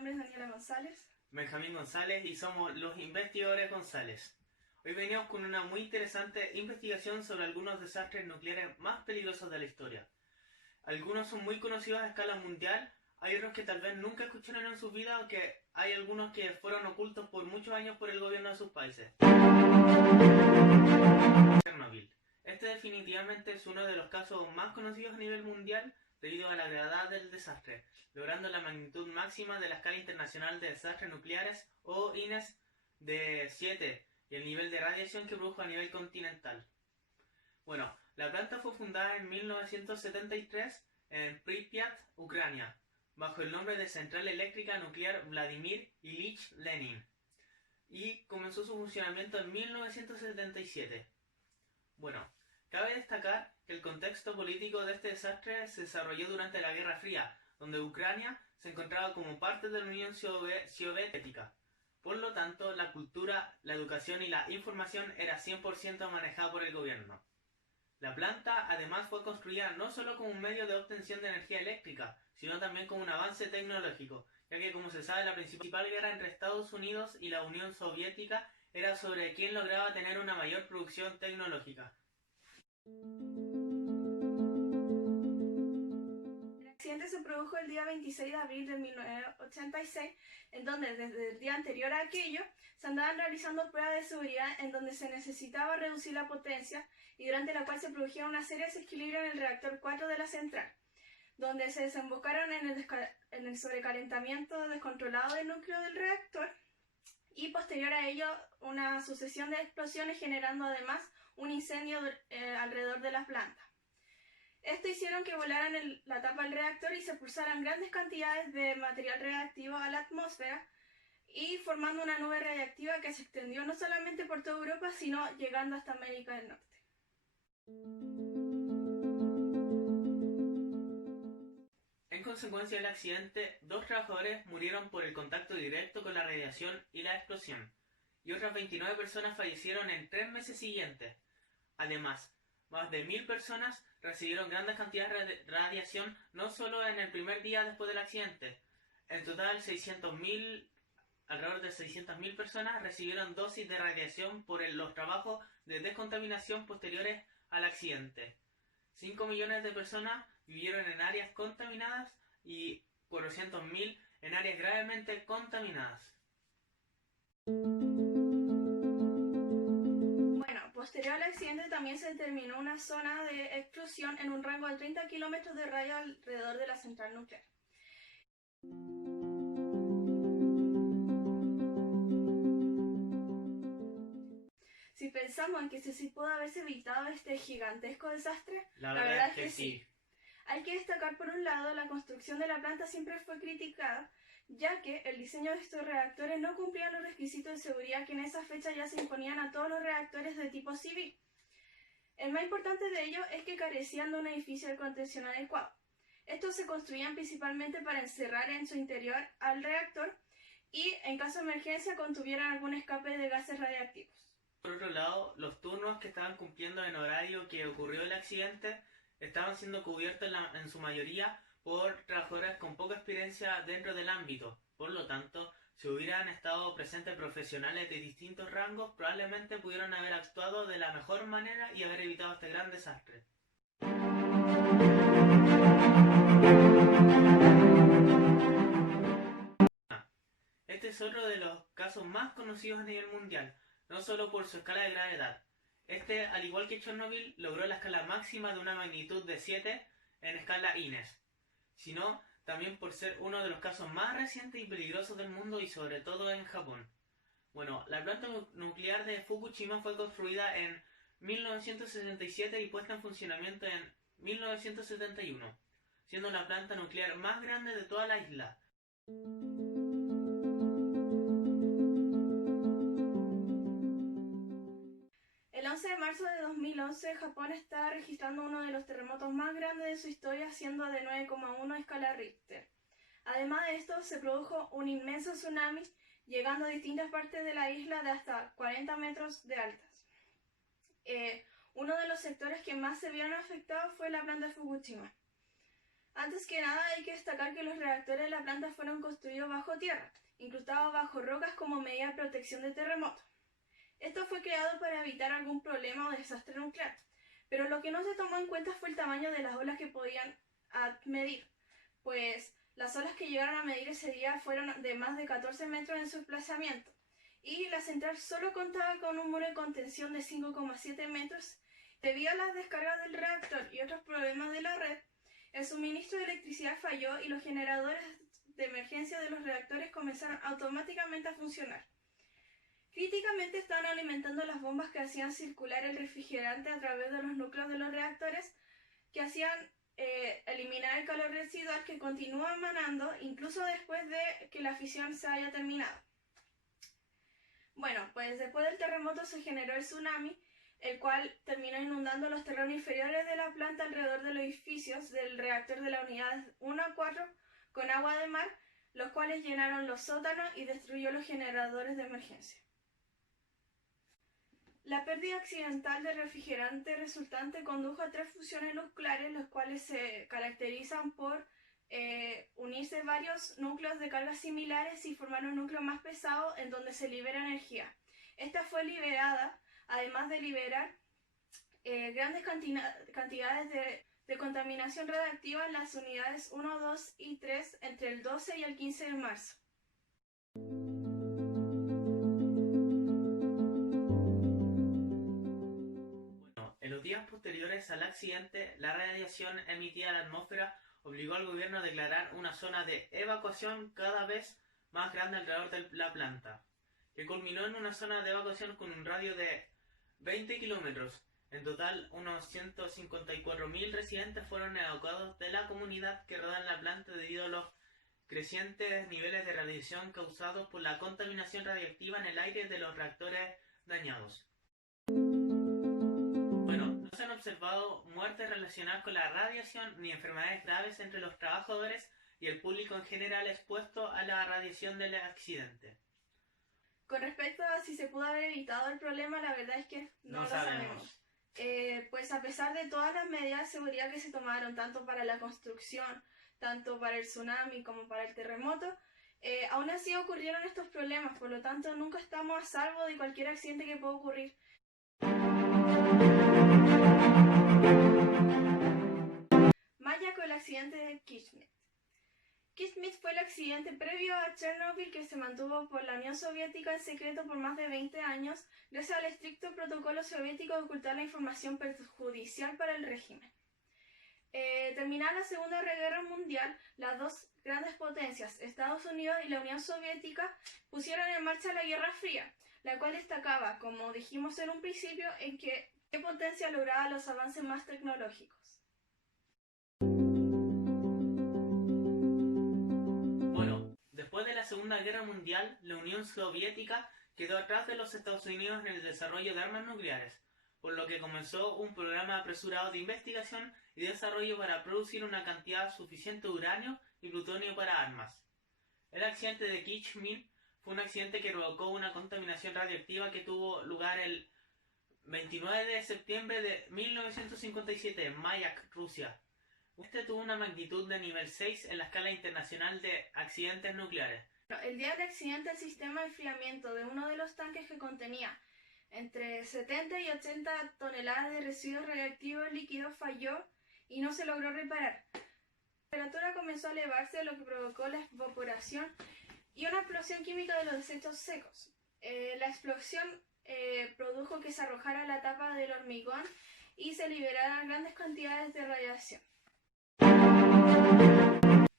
nombre es Daniela González. Benjamín González y somos los investigadores González. Hoy venimos con una muy interesante investigación sobre algunos desastres nucleares más peligrosos de la historia. Algunos son muy conocidos a escala mundial, hay otros que tal vez nunca escucharon en sus vidas, aunque hay algunos que fueron ocultos por muchos años por el gobierno de sus países. Chernobyl. Este definitivamente es uno de los casos más conocidos a nivel mundial debido a la gravedad del desastre, logrando la magnitud máxima de la escala internacional de desastres nucleares o INES de 7 y el nivel de radiación que produjo a nivel continental. Bueno, la planta fue fundada en 1973 en Pripyat, Ucrania, bajo el nombre de Central Eléctrica Nuclear Vladimir Ilich Lenin, y comenzó su funcionamiento en 1977. Bueno, cabe destacar que el contexto político de este desastre se desarrolló durante la Guerra Fría, donde Ucrania se encontraba como parte de la Unión Soviética. Por lo tanto, la cultura, la educación y la información era 100% manejada por el gobierno. La planta además fue construida no solo como un medio de obtención de energía eléctrica, sino también como un avance tecnológico, ya que, como se sabe, la principal guerra entre Estados Unidos y la Unión Soviética era sobre quién lograba tener una mayor producción tecnológica. El accidente se produjo el día 26 de abril de 1986, en donde desde el día anterior a aquello se andaban realizando pruebas de seguridad en donde se necesitaba reducir la potencia y durante la cual se produjeron una serie de desequilibrios en el reactor 4 de la central, donde se desembocaron en el sobrecalentamiento descontrolado del núcleo del reactor y posterior a ello una sucesión de explosiones, generando además un incendio alrededor de la planta. Esto hicieron que volaran la tapa del reactor y se expulsaran grandes cantidades de material radiactivo a la atmósfera, y formando una nube radiactiva que se extendió no solamente por toda Europa, sino llegando hasta América del Norte. En consecuencia del accidente, 2 trabajadores murieron por el contacto directo con la radiación y la explosión, y otras 29 personas fallecieron en 3 meses siguientes. Además, más de 1000 personas recibieron grandes cantidades de radiación no solo en el primer día después del accidente. En total, alrededor de 600.000 personas recibieron dosis de radiación por los trabajos de descontaminación posteriores al accidente. 5 millones de personas vivieron en áreas contaminadas y 400.000 en áreas gravemente contaminadas. Posterior al accidente también se determinó una zona de explosión en un rango de 30 kilómetros de radio alrededor de la central nuclear. Si pensamos en que sí pudo haberse evitado este gigantesco desastre, la verdad es que sí. Hay que destacar, por un lado, la construcción de la planta siempre fue criticada, ya que el diseño de estos reactores no cumplía los requisitos de seguridad que en esa fecha ya se imponían a todos los reactores de tipo civil. El más importante de ellos es que carecían de un edificio de contención adecuado. Estos se construían principalmente para encerrar en su interior al reactor y, en caso de emergencia, contuvieran algún escape de gases radiactivos. Por otro lado, los turnos que estaban cumpliendo en horario que ocurrió el accidente estaban siendo cubiertos en su mayoría por trabajadores con poca experiencia dentro del ámbito. Por lo tanto, si hubieran estado presentes profesionales de distintos rangos, probablemente pudieron haber actuado de la mejor manera y haber evitado este gran desastre. Este es otro de los casos más conocidos a nivel mundial, no solo por su escala de gravedad. Este, al igual que Chernobyl, logró la escala máxima de una magnitud de 7 en escala INES, sino también por ser uno de los casos más recientes y peligrosos del mundo, y sobre todo en Japón. Bueno, la planta nuclear de Fukushima fue construida en 1967 y puesta en funcionamiento en 1971, siendo la planta nuclear más grande de toda la isla. El 11 de marzo de 2011, Japón está registrando uno de los terremotos más grandes de su historia, siendo de 9,1 escala Richter. Además de esto, se produjo un inmenso tsunami, llegando a distintas partes de la isla de hasta 40 metros de altas. Uno de los sectores que más se vieron afectados fue la planta de Fukushima. Antes que nada hay que destacar que los reactores de la planta fueron construidos bajo tierra, incrustados bajo rocas como medida de protección de terremotos. Esto fue creado para evitar algún problema o desastre nuclear, pero lo que no se tomó en cuenta fue el tamaño de las olas que podían medir, pues las olas que llegaron a medir ese día fueron de más de 14 metros en su desplazamiento, y la central solo contaba con un muro de contención de 5,7 metros. Debido a las descargas del reactor y otros problemas de la red, el suministro de electricidad falló y los generadores de emergencia de los reactores comenzaron automáticamente a funcionar. Críticamente estaban alimentando las bombas que hacían circular el refrigerante a través de los núcleos de los reactores, que hacían eliminar el calor residual que continúa emanando incluso después de que la fisión se haya terminado. Bueno, pues después del terremoto se generó el tsunami, el cual terminó inundando los terrenos inferiores de la planta alrededor de los edificios del reactor de la unidad 1 a 4 con agua de mar, los cuales llenaron los sótanos y destruyó los generadores de emergencia. La pérdida accidental de refrigerante resultante condujo a 3 fusiones nucleares, los cuales se caracterizan por unirse varios núcleos de cargas similares y formar un núcleo más pesado en donde se libera energía. Esta fue liberada, además de liberar grandes cantidades de contaminación radiactiva en las unidades 1, 2 y 3 entre el 12 y el 15 de marzo. En los días posteriores al accidente, la radiación emitida a la atmósfera obligó al gobierno a declarar una zona de evacuación cada vez más grande alrededor de la planta, que culminó en una zona de evacuación con un radio de 20 kilómetros. En total, unos 154.000 residentes fueron evacuados de la comunidad que rodea la planta debido a los crecientes niveles de radiación causados por la contaminación radiactiva en el aire de los reactores dañados. No se han observado muertes relacionadas con la radiación ni enfermedades graves entre los trabajadores y el público en general expuesto a la radiación del accidente. Con respecto a si se pudo haber evitado el problema, la verdad es que no lo sabemos. Pues a pesar de todas las medidas de seguridad que se tomaron, tanto para la construcción, tanto para el tsunami como para el terremoto, aún así ocurrieron estos problemas, por lo tanto nunca estamos a salvo de cualquier accidente que pueda ocurrir. Maya con el accidente de Kismet. Kismet fue el accidente previo a Chernobyl que se mantuvo por la Unión Soviética en secreto por más de 20 años, gracias al estricto protocolo soviético de ocultar la información perjudicial para el régimen. Terminada la Segunda Guerra Mundial, las dos grandes potencias, Estados Unidos y la Unión Soviética, pusieron en marcha la Guerra Fría, la cual destacaba, como dijimos en un principio, en qué potencia lograba los avances más tecnológicos. Después de la Segunda Guerra Mundial, la Unión Soviética quedó atrás de los Estados Unidos en el desarrollo de armas nucleares, por lo que comenzó un programa apresurado de investigación y desarrollo para producir una cantidad suficiente de uranio y plutonio para armas. El accidente de Kismet fue un accidente que provocó una contaminación radiactiva que tuvo lugar el 29 de septiembre de 1957 en Mayak, Rusia. Este tuvo una magnitud de nivel 6 en la escala internacional de accidentes nucleares. El día del accidente, el sistema de enfriamiento de uno de los tanques que contenía entre 70 y 80 toneladas de residuos radiactivos líquidos falló y no se logró reparar. La temperatura comenzó a elevarse, lo que provocó la evaporación y una explosión química de los desechos secos. La explosión produjo que se arrojara la tapa del hormigón y se liberaran grandes cantidades de radiación.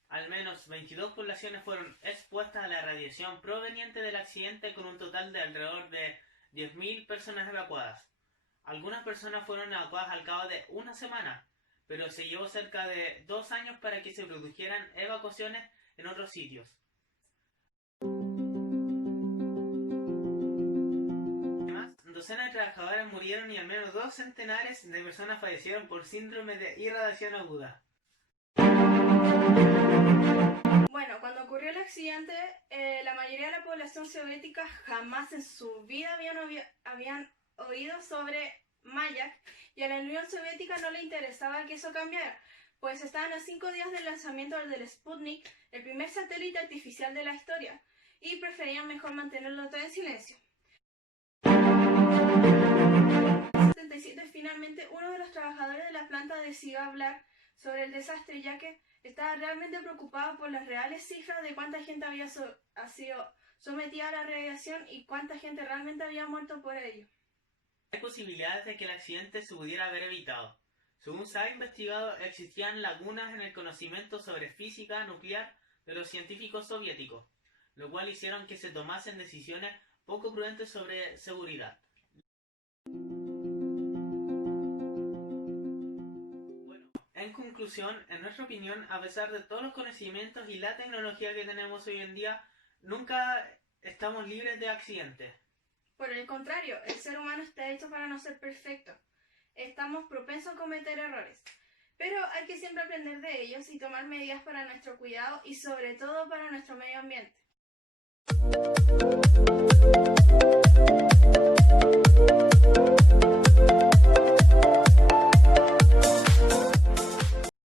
Al menos 22 poblaciones fueron expuestas a la radiación proveniente del accidente, con un total de alrededor de 10.000 personas evacuadas. Algunas personas fueron evacuadas al cabo de una semana, pero se llevó cerca de 2 años para que se produjeran evacuaciones en otros sitios. Además, docenas de trabajadores murieron y al menos 2 centenares de personas fallecieron por síndrome de irradiación aguda. Bueno, cuando ocurrió el accidente, la mayoría de la población soviética jamás en su vida habían oído sobre Mayak, y a la Unión Soviética no le interesaba que eso cambiara, pues estaban a 5 días del lanzamiento del Sputnik, el primer satélite artificial de la historia, y preferían mejor mantenerlo todo en silencio. En 77 finalmente uno de los trabajadores de la planta decidió hablar sobre el desastre, ya que estaba realmente preocupado por las reales cifras de cuánta gente había sido sometida a la radiación y cuánta gente realmente había muerto por ello. Hay posibilidades de que el accidente se pudiera haber evitado. Según se ha investigado, existían lagunas en el conocimiento sobre física nuclear de los científicos soviéticos, lo cual hicieron que se tomasen decisiones poco prudentes sobre seguridad. Bueno, en conclusión, en nuestra opinión, a pesar de todos los conocimientos y la tecnología que tenemos hoy en día, nunca estamos libres de accidentes. Por el contrario, el ser humano está hecho para no ser perfecto. Estamos propensos a cometer errores, pero hay que siempre aprender de ellos y tomar medidas para nuestro cuidado y sobre todo para nuestro medio ambiente.